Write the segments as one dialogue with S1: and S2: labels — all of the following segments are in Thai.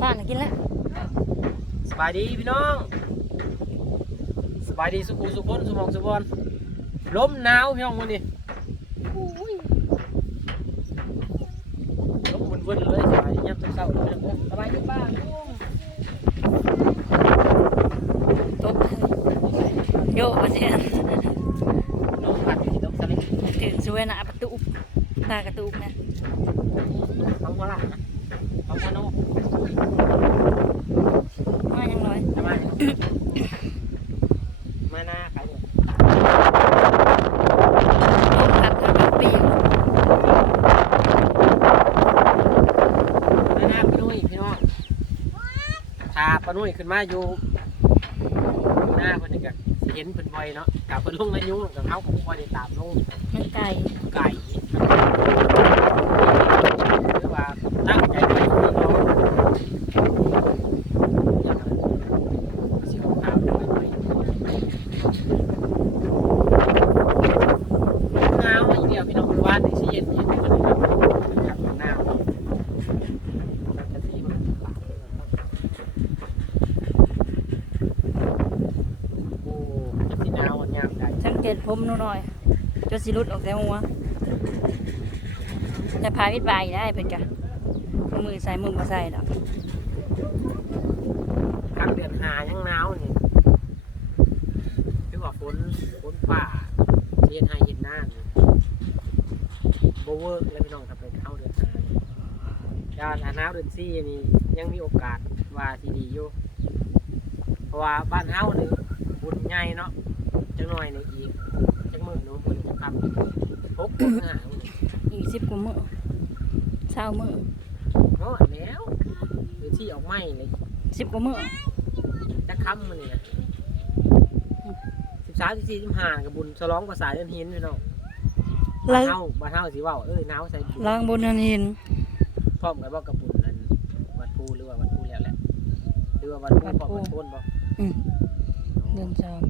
S1: ป้าน่ะกินแล้ว
S2: สบายดีพี่น้อง สบายดีสุขุสุขนสุมองสุบอนลมหนาวพี่น้องวันนี้ลมวุ่นๆเลยสบายดียามเช้าๆเลยพี่น้องสบายดีป้าลุง
S1: ตบโยกมาเนี่ย
S2: ลมพัดอยู่ที่ตรงสลิง
S1: ตื่นช่วยหน้าประตูตากระตุกนะ
S2: ฟังว่าล่ะนะฟังว่าโน้
S1: มายังน้อย
S2: ทำไมมาหน้าขายเนี่ย
S1: ลมพัดทางแบบปีก
S2: มาหน้าปานุ่ยพี่น้องถ้าปา นุ่ยขึ้นมาอยู่หน้าเพิ่นนี่ก็สิเห็นเพิ่นบ่อยเนาะกับเพิ่นลงอายุกับเขาก็บ่ได้ตามลง
S1: มันไก
S2: ลก่หรือว่าตั้งใจไปที่น้องสีขาวด้วยหนาวอีกเดียวพี่น้องคุณว่าในสีเย็นเย็นกันเลยครับกับหนาวจะที่มันโอ้จะที่หนาวอะยามใด
S1: สังเกตผ มหนูหน่อยจนสิรุดออกแต่หัวแต่พาวิทย์ใบได้เป็นจ้ะมือใส่มือมาใส่ดอก
S2: กลางเดือนหายังหนาวนี่คือว่าฝนฝนป่าเย็นไฮเย็นหน้านี่โบเวอร์แล้วพี่น้องทำเป็นเข้าเดือนหานี่านหนาวเดือนสี่นี่ยังมีโอกาสว่าทีดีอยู่เพราะว่าบ้านเฮานี่บุญใหญ่เนาะ จังหน่อยนี่อีกจังมือหนูบุญจะทำพกคนหามื้อนี่
S1: อีกสิบกว่ามือเช้ามือ
S2: โอ้แล้วเดือนที่ออกไหม้เลย
S1: สิบกว่ามือ
S2: จะค้ำมันนี่นะสิบสามสิบสี่สิบห้ากับบุญฉลองภาษาเดือนหินพี่น้องบ้า
S1: ล้านง
S2: เฮาบ้านเฮาสิเว่าเอ้ยหนาวใส่บุญ
S1: ล้างบนนันหิน
S2: พร้อมกันบ่กับบุญนั้นวัดภูหรือว่าวัดภูแล้วแหละหรือว่าวัดภูพร้อมวัดโพนบ่
S1: อืมเดือนสาม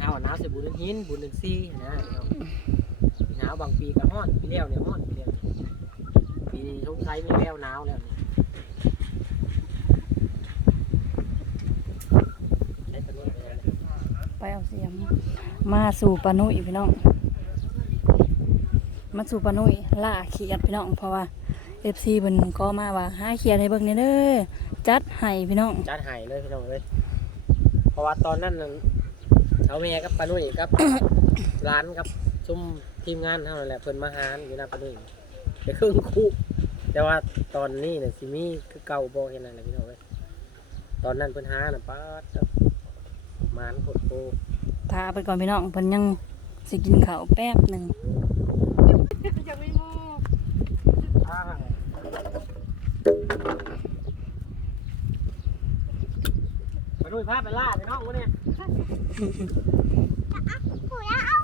S2: บ้านเฮาหนาวใส่บุญเดือนหินบุญเดือนสี่นะพี่น้องหนาวบางปีก็ฮ้อนปีแล้วเนี่ยฮ้อนปีแล้วปีนี้สงสัยไม่แล้วหนาวแล้วนี่ใช้ตะลุยไปแล้วเนี่ย
S1: ไปเอาเสียมมาสู่ปานุยพี่น้อง มาสู่ปานุยล่าเขียดพี่น้องเพราะว่าเอฟซีเพิ่นก็มาว่าหาเขียดให้เบิ่งแหน่เด้อจัดให้พี่น้อง
S2: จัดใหายเลยพี่น้องเลยเพราะว่าตอนนั้นน่ะ เอาเมียกับปานุ่ยกับ ร้านกับซุ่มทีมงานเท่านั้นแหละเพิ่นมาหาอยู่หน้าปานุ่ยไปครึ่งคู่ แต่ว่าตอนนี้เนี่ยสิมีคือเก่าบ่เห็นอะไรพี่น้องเลยตอนนั้นเพิ่นหาน่ะป้าดครับมานโคตรโต
S1: ทาไปก่อนพี่น้องเพิ่นยังสิกินข้าวแป๊บหนึง
S2: อ่าปานุ่ยพาไปล่าพี่น้องวะเนี่ย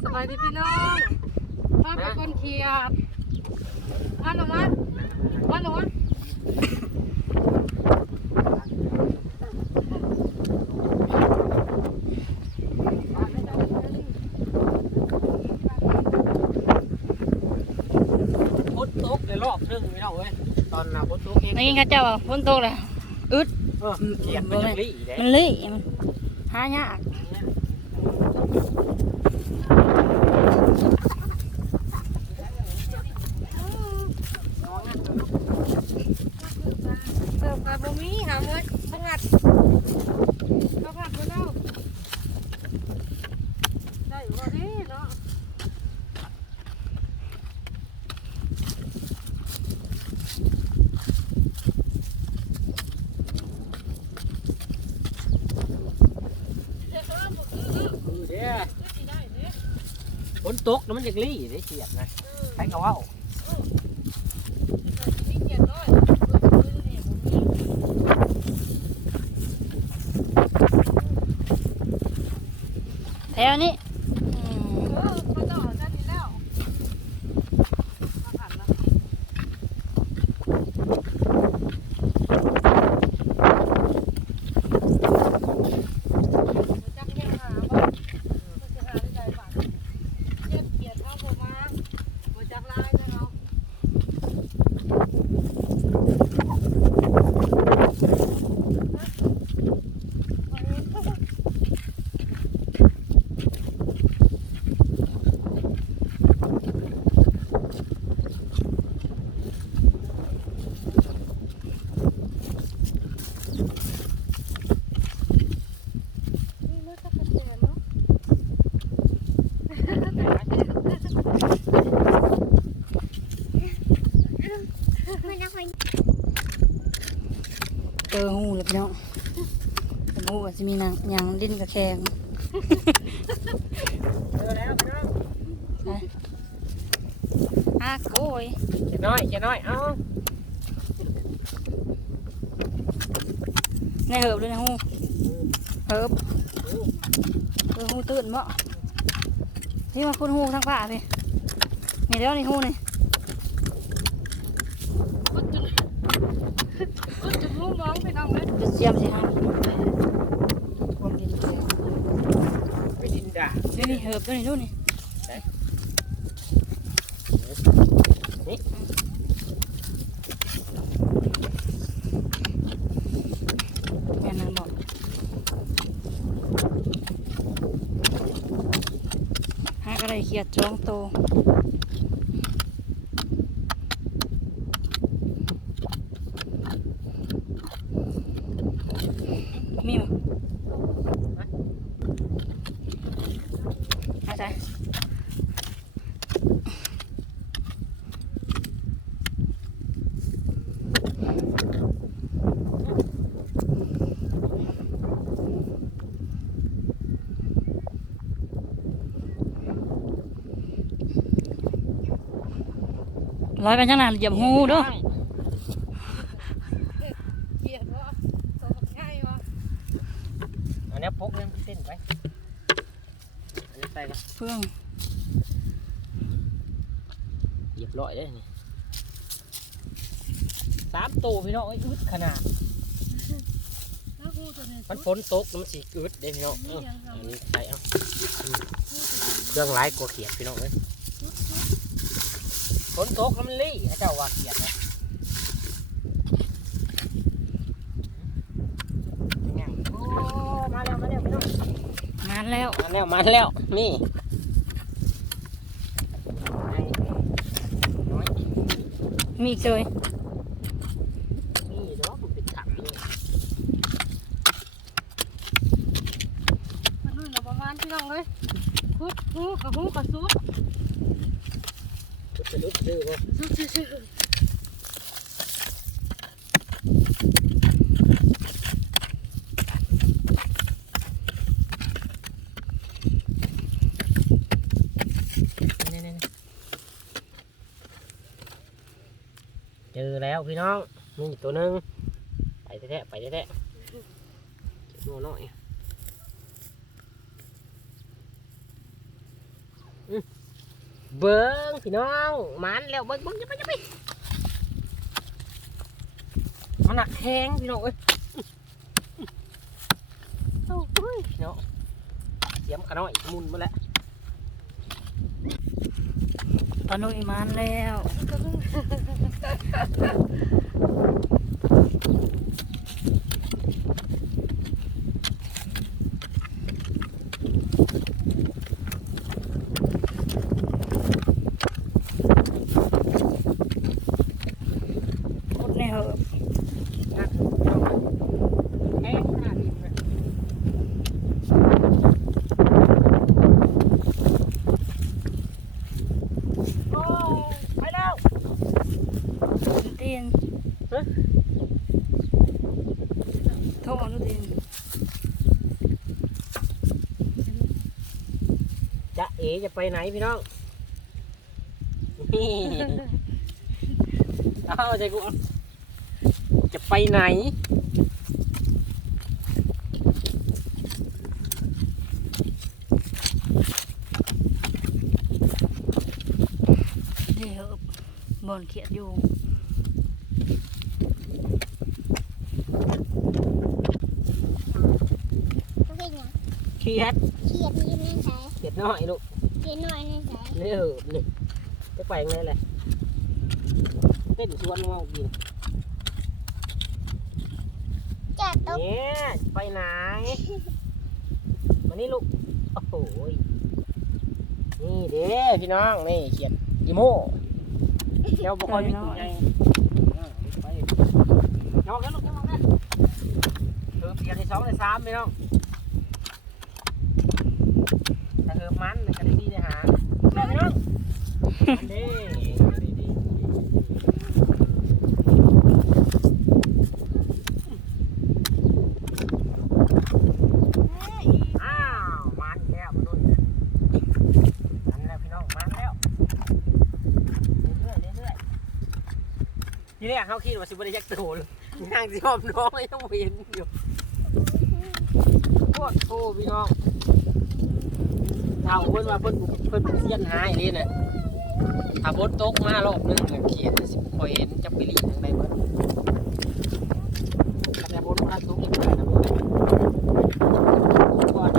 S3: สบายดีพี่น้องมาเป็นคนเขียดมาหนูมามาหนูมา
S2: ฝนตกในรอบครึ่งพี่น้องเว้ยตอนน่ะฝนตกเอง
S1: นี่เขาเจ้าว่าฝนตกแล้วอึด
S2: เออเขียดมันยังรีเด้
S1: มันเละมันหายาก
S3: เสิร์ฟกับบะหมี่หาเงินข้าวผัดข้าวผัดไปแล้วได้อยู่บ่ดีเนาะ
S2: คือเด้ ฝนตกแล้วมันยังรีได้เขียดนะใครก็เว่า
S3: นี่เขียดน้อย
S1: แถวนี้อืม
S3: เออมาต่อกันอีกแล้วข้าวผัดละจักเห็นหาบ่จะหาได้ใจบ่เจ็บเขียดเท่าบ่มาบ่จักลายจังเอา
S4: มันจะคอย
S1: เจอหู เลยพี่น้องเป็นหูก็จะมีหนังหยังดิ้นกับแขง
S2: เจอแล้วพี่น้อง
S1: อะโอ้ย
S2: เขียนน้อยเขียนน้อย เอ้า
S1: ในเหิบเลยนะหูเหิบเออหูตื่นบ่นี่มาคุณหูทางป่าพี่นี่เดี๋ยวนี่หูนี่
S3: กุดจ นกุดจนหูมองไปน้องเลย
S1: จะเจียมสิฮะความดินเลย
S2: ไปดินด่า
S1: นี่นี่เหิบตัวนี้ดูนี่
S2: นี่
S1: แม่นางบอกหากอะไรเขียดจ้องโต ร้อยไปจังนานเหยียบหูเด้อ
S3: เกลียดว่าโตง่ายวะ
S2: อันนี้พกเล่นเต้นไปอันนี้ใส่กัน
S1: เพื่อง
S2: เหยียบร้อยได้นี่สามตัวพี่น้องไอ้ยอึดขนาด
S3: แล้วหูตัวนี้
S2: มันฝนตกแล้วมันสีอึดเด้พี่น้องเอ้าอันนี้ใส่เอาอืมเครื่องร้ายกว่าเขียดพี่น้องเอ้ย ฝนตกแล้วมันลี่ให้เจ้าว่าเขียดนะเป็นไงโอ้มาแล้วมาแล้วพี่น้อง
S1: มาแล้ว
S2: มาแล้วมาแล้วนี่ไอ้น้อย
S1: มีอีกเลย
S2: นี่เนาะมันเป็นถังเลย
S3: มันนู่นน่ะประมาณพี่น้องเลยคุดหูกับหูกับซุป
S2: จะเป็นรถดื้อป่ะ
S3: ซุปซื่อ
S2: นี่นี่นี่ เจอแล้วพี่น้องนี่ตัวหนึ่งไปแท้ๆไปแท้ๆเจ็บหัวหน่อยเบิ้งพี่น้องมันแล้วเบิ้งเบิ้งจะไปจะไป มันหนักแข้งพี่น้องเอ้ยโอ้ยพี่น้องเสียมกันหน่อยมุนมาแล้ว
S1: ตอนนู้นอีมานแล้ว กดในเหิบ
S2: หนักพี่น้องแข้งขนาดนี้เลย โอ้ไปแล้ว
S1: ตีน
S2: เฮ้ย
S1: โทรมาดูตีน
S2: จะเอ๋จะไปไหนพี่น้องนี่เอาใจกูจะไปไหน
S1: นี่เหิบบอนเขียดอยู่
S4: มันเป็นอย่าง
S2: เขียด
S4: เขียดนี่ไม่ใช่
S2: เขียดน้อยลูก
S4: เขียดน้อยไม่ใช่
S2: นี่เออนี่จะไปยังไงเลยเต้นชวนมากิน
S4: จัดตก
S2: เนี่ยจะไปไหนมานี่ลูกโอ้โหยนี่เด้พี่น้องนี่เขียดอีโม่เดี๋ยวบุคคลมีตัวใหญ่อ่าไปยอกแล้วลูกยอกแล้วเออเปลี่ยนในสองในสามพี่น้องแต่ เฮิมมันในกันดีนะฮะน้องน้องนี่ที่แรกเขาคิดว่าสิบริยักตูนั่งสิอมน้องยังไม่เห็นอยู่โคตรโธ่พี่น้อง เอาเพิ่นว่าเพิ่นเพิ่นเสียนหายนี่แหละถ้าฝนตกมารอบนึงเนี่ยเขียนสิพอเห็นจับไปลีทางใดเบิดแต่ฝนมาตกอีกแล้วนะก่อน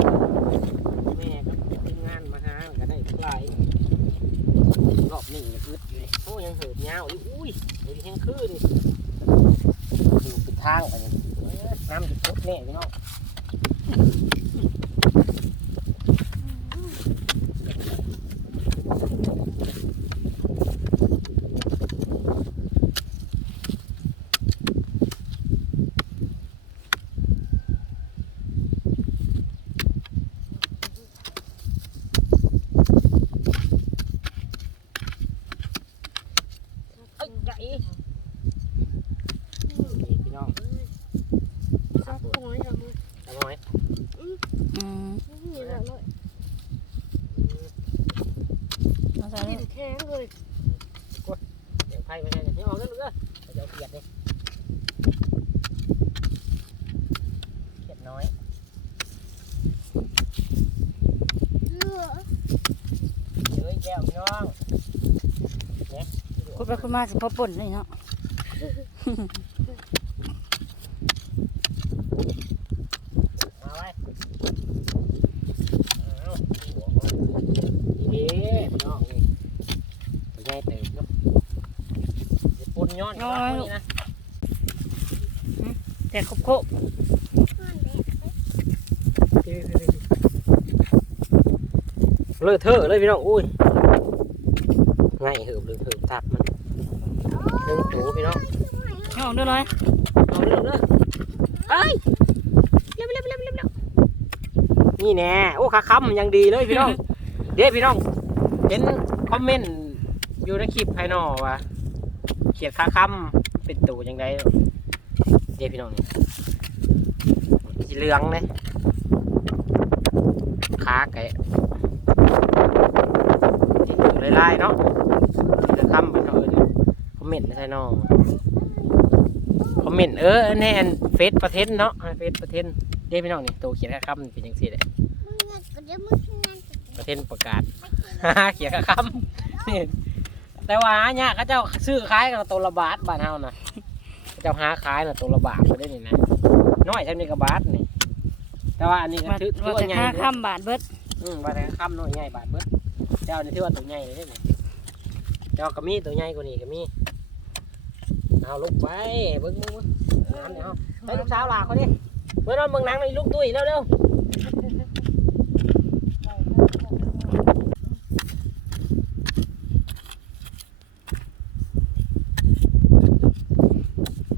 S2: แม่ก็ทีมงานมาหาก็ได้หลายรอบนี้เนี่ยอึดอยู่นี่โอ้ยังเหิดยาวอยู่อุ้ยเดี๋ยวแห้งคืนี่ดูปิดทางไปนี่เอ้ยน้ำจะตกแน่พี่น้อง เอ้ยใหญ่นี่พี่น้อง
S3: ซักหอยทำไม
S2: ทำไม
S1: อืม
S3: นี่แหละเลย
S1: เอาใส่
S3: กิ
S1: นี่
S3: นแข็งเลย
S2: เดี๋ยวไพ่ไม่ใช่เดี๋ยวเอาเรื่องเรื่องเดี๋ยวเอาเขียดเลยเขียดน้อย
S4: เลือ
S2: เฮ้ยแก้วพี่น้องเนี่ย
S1: มาสิพอป่นนี่เนาะ
S2: มาไว้เอาดีๆพี่น้องนี่ตัวใหญ่เติบเนาะเดี๋ยวปุ่นย้อนมาพวกนี้นะ
S1: แต่ครบโคบ
S2: เลอะเทอะเลยพี่น้องอุ้ยง่ายเหิบเลยเหิบทับมันหนึ่งตัว พี่น้อง
S1: เอาออกด้วยเลย
S2: เอาเร็วเร็วเอ้ยเร็วเร็วเร็วเร็วเร็วนี่แน่โอ้ขาค้ำยังดีเลยพี่น้อง เด้พี่น้อง เห็นคอมเมนต์อยู่ในคลิปภายนอกว่าเขียนขาค้ำเป็นตัวยังไงเด้พี่น้องนี่สีเหลืองเลยขาไก่ลายลายๆเนาะเขียนค้ำเป็นเออคอม เมนต์ในภายนอกคอมเมนต์เออแน่นเฟซประเทศเนาะเฟซประเทศเด้พี่น้องนี่ตัวเขียนค่าคำเป็นยังสี่เลย
S4: มึงเงินก็จะมึงเงิน
S2: ประเทศประกาศเขียนค่าคำนี่แต่ว่าเนี่ยเขาเจ้าซื้อขายกันตัวละบาทบ้านเฮานะเขาเจ้าหาขายน่ะตัวละบาทไปได้นี่นะน้อยใช่ไหมกับบาทนี่แต่ว่าอันนี้ก็
S1: ว่า
S2: ถือถือ
S1: ว่า
S2: ว่า
S1: จะ
S2: ใหญ่
S1: ห้า
S2: เด้อ
S1: ข้ามบาทเบิด
S2: อืมว่าแต่คำน้อยใหญ่บาทเบิดเจ้านี่ถือว่าตัวใหญ่เลยเด้อนี่เจ้าก็มีตัวใหญ่กว่านี้ก็มี เอาลูกไปเบิ้งเบิ้งเบิ้งน้ำเนี่ยเอาให้ลูกสาวลาเขาดิเมื่อนอนเมืองนังในลูกตุ้ยเร็วเร็ว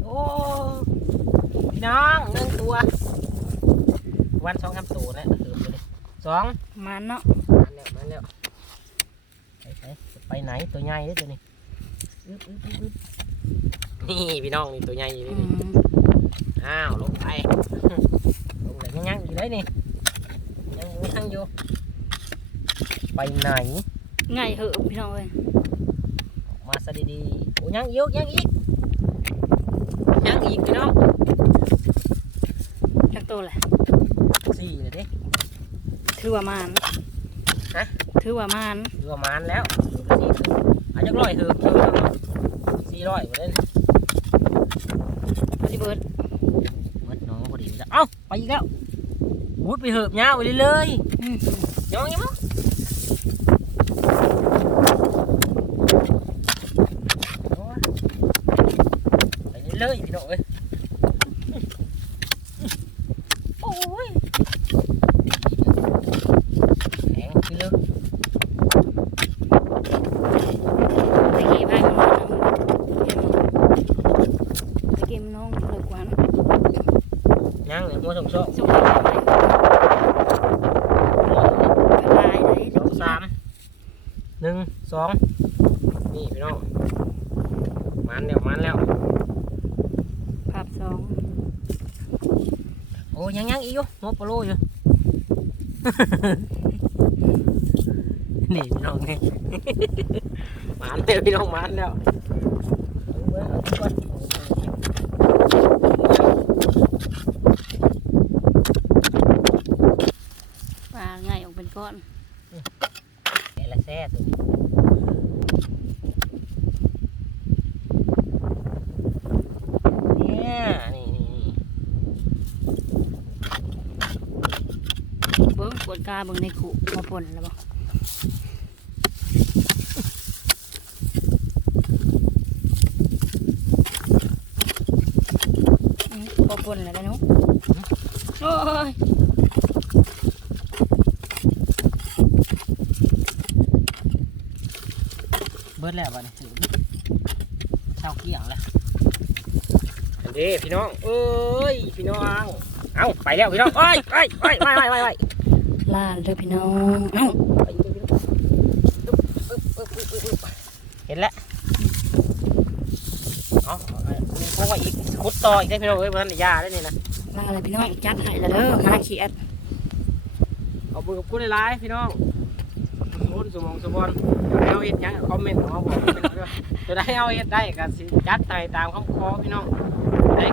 S2: โอ้พี่น้องหนึ่งตัว วันสองคำตัวแล้วเติมไปเลยสอง
S1: มันเนาะ
S2: มาแล้วมาแล้วไปไปไปไหนตัวใหญ่เลยตัวนี้อึ๊บอึ๊บอึ๊บอึ๊บ นี่พี่น้องนี่ตัวใหญ่อยู่
S1: อื
S2: นี่
S1: ม
S2: อ้าวลงไปลงไหนยังยังอยู่เลยนี่ยังอยู่ยังอยู่ไปไหน
S1: ง่ายเหอะพี่น้องเอ้ย
S2: ออกมาซะดีๆโอ้ยังอีกยังอีกยังอีกพี่น้อง
S1: จักโตแหละ
S2: สี่เลยดิ
S1: ถือว่ามัน
S2: ฮะ
S1: ถือว่ามัน
S2: ดูประมาณแล้วดูสี่อาจจะร้อยเถอะเชื่อพี่น้องสี่ร้อยหมดเลย
S1: พอดีเบิด
S2: หมดน้องพอดีแล้วเอ้าไปอีกแล้ววุดไปเหอะยาวไปเลยเลย
S1: อืม
S2: ยองยังมั้งโอ้ยไปเลยๆพี่น้องเอ้ย โอ้ยแข็งขึ้นเลย
S1: ตะกี้พายมันตะกี้มันน้องเลิกกว่านะ
S2: ยังเลยมัวสองสอง
S1: สุขภาพไปลายไหน
S2: สองสามหนึ่งสองนี่พี่น้องมันแล้วมันแล้ว
S1: ภาพสอง
S2: โอ้ยังยังอีกอยู่หัวโปโลอยู่นี่พี่น้องนี่ มันแล้วพี่น้องมันแล้วเอาเว้ เลยเอาทุกวัน
S1: ปลาง่ายออกเป็นก้อน
S2: แกะละแซ่ตัวเนี่ยนี่นี่นี่
S1: เบิ้งปวดกาเบิ้งในขู่มาปนแล้วบ่อืมพอปนแล้วนะหนุโอ้ย
S2: เบิดแล้ววะนี่เช่าเกี่ยงแล้วอันเด้พี่น้องเอ้ยพี่น้อง เอ้าไปแล้วพี่น้องเอ้ยเอ้ยเอ้ยไปไปไปไป
S1: ลาเลยพี่น้องเอ้า
S2: ไปอยู่พี่น้องเห็นแล้วเอาเอพวกว่าอีกขุดต่ออีกได้พี่น้องเอ้ยมันยาได้นี่นะ
S1: ลาเลยพี่น้องจัดให้แล้วเด้อมาเขียด
S2: เอามือกับคุณหลายพี่น้องคุณสมองสมบอลอยากให้เอาเห็ดยังคอมเมนต์ของเขาบอกจะได้เอาเห็ดได้ก็สิจัดให้ตามคำขอพี่น้องได้